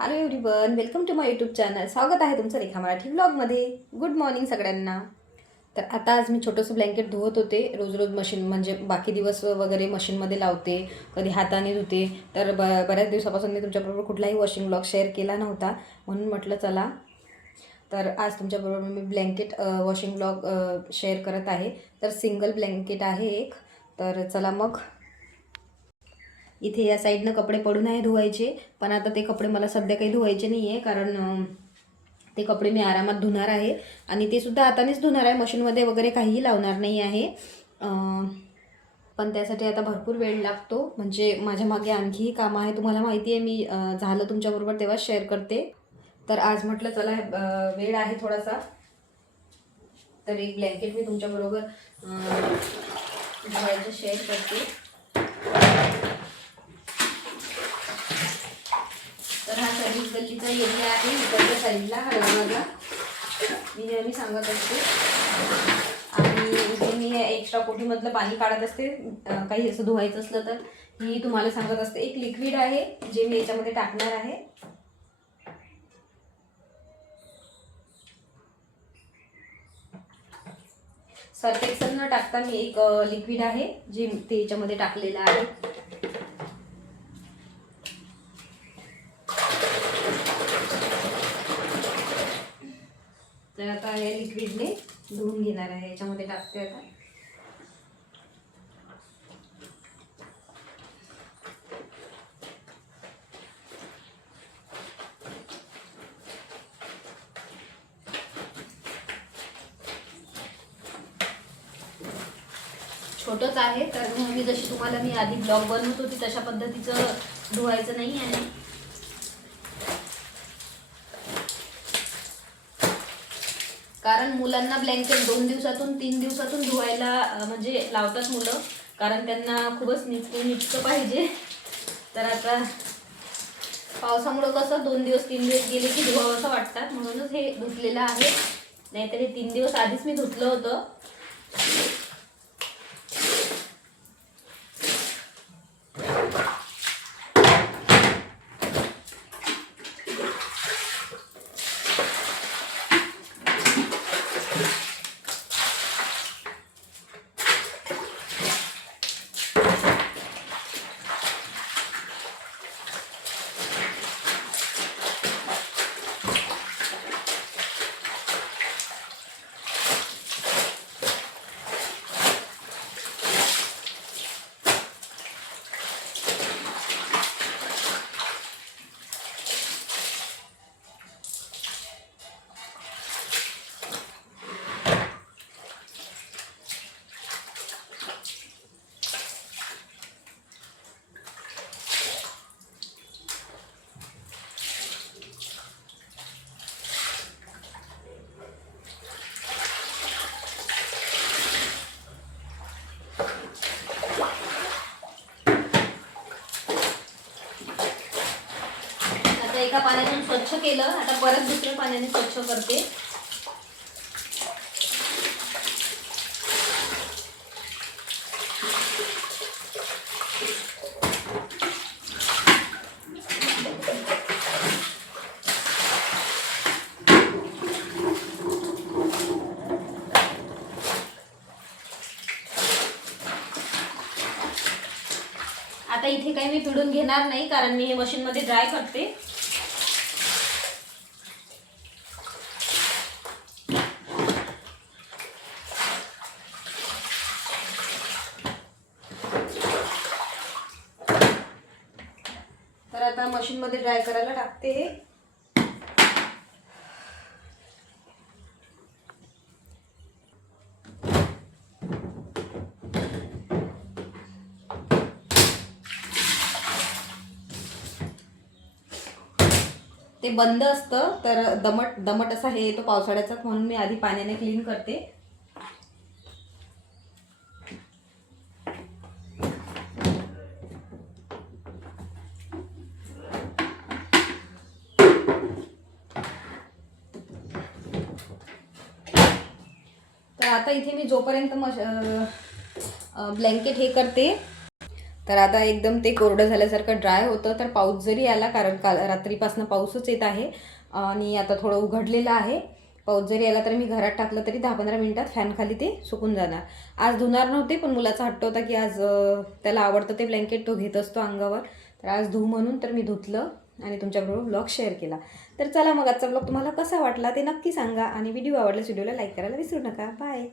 Hello everyone, welcome to my YouTube channel. स्वागत आहे तुमचं रेखा मराठी व्लॉगमध्ये. गुड मॉर्निंग सगळ्यांना. तर आता आज मी छोटंसं ब्लँकेट धुवत होते. रोज रोज मशीन म्हणजे बाकी दिवस वगैरे मशीनमध्ये लावते, कधी हाताने धुते. तर बऱ्याच दिवसापासून मी तुमच्याबरोबर कुठलाही वॉशिंग ब्लॉग शेअर केला नव्हता, म्हणून म्हटलं चला तर आज तुमच्याबरोबर मी ब्लँकेट वॉशिंग ब्लॉग शेअर करत आहे. तर सिंगल ब्लँकेट आहे एक. तर चला मग. इथे या साईडनं कपडे पडून आहे धुवायचे, पण आता ते कपडे मला सध्या काही धुवायचे नाही आहे, कारण ते कपडे मी आरामात धुणार आहे आणि ते सुद्धा हातानेच धुणार आहे, मशीनमध्ये वगैरे काहीही लावणार नाही आहे. पण त्यासाठी आता भरपूर वेळ लागतो, म्हणजे माझ्या मागे आणखीही कामं आहे. तुम्हाला माहिती आहे, मी झालं तुमच्याबरोबर तेव्हा शेअर करते. तर आज म्हटलं चला वेळ आहे थोडासा, तर एक ब्लँकेट मी तुमच्याबरोबर धुवायचं शेअर करते. तर हा सर्विस गल्लीचा एरिया आहे. इकडच्या साईडला हा दरवाजा मी नेहमी सांगत असते. आणि इथे मी एक्स्ट्रा कोठीमधलं पाणी काढत असते, काही असं धुवायचं असलं तर. ही तुम्हाला सांगत असते. एक लिक्विड आहे जे मी याच्यामध्ये टाकणार आहे. सर्फ एक्सेल न टाकता मी एक लिक्विड आहे जे ते याच्यामध्ये टाकलेलं आहे. तर आता हे लिक्विडने धुवून घेणार आहे. याच्यामध्ये टाकते आता. छोटंच आहे, तर नेहमी जशी तुम्हाला मी आधी ब्लॉग बनवत होती तशा पद्धतीचं धुवायचं नाही आहे. कारण मुलांना ब्लँकेट 2 दिवसातून 3 दिवसातून धुवायला म्हणजे लावतात मुलं, कारण त्यांना खूपच नीटचं पाहिजे. तर आता पावसामुळं कसं 2 दिवस 3 दिवस गेले की धुवावं असं वाटतात, म्हणूनच हे धुतलेलं आहे. नाहीतर हे 3 दिवस आधीच मी धुतलं होतं. एका पाण्यातून स्वच्छ केलं, आता परत दुसऱ्या पाण्याने स्वच्छ करते. आता इथे काही मी पिळून घेणार नाही, कारण मी हे मशीनमध्ये ड्राय करते. तर आता मशीनमध्ये ड्राय करायला टाकते. ते बंद असतं, तर दमट असा हे येतो पावसाळ्याचा, म्हणून मी आधी पाण्याने क्लीन करते. तर आता इथे मी जोपर्यंत ब्लँकेट हे करते, तर आता एकदम ते कोरडं झाल्यासारखं ड्राय होतं. तर पाऊस जरी आला, कारण काल रात्रीपासून पाऊसच येत आहे आणि आता थोडं उघडलेलं आहे, पाऊस जरी आला तरी मी घरात टाकलं तरी 10-15 मिनिटात फॅनखाली ते सुकून जाणार. आज धुणार नव्हते, पण मुलाचा हट्ट होता की आज त्याला आवडतं ते ब्लँकेट, तो घेत असतो अंगावर. तर आज धुऊ म्हणून तर मी धुतलं आणि तुमच्याबरोबर ब्लॉग शेअर केला. तर चला मग आजचा ब्लॉग तुम्हाला कसा वाटला ते नक्की सांगा आणि व्हिडिओ आवडल्यास व्हिडिओला लाईक करायला विसरू नका. बाय.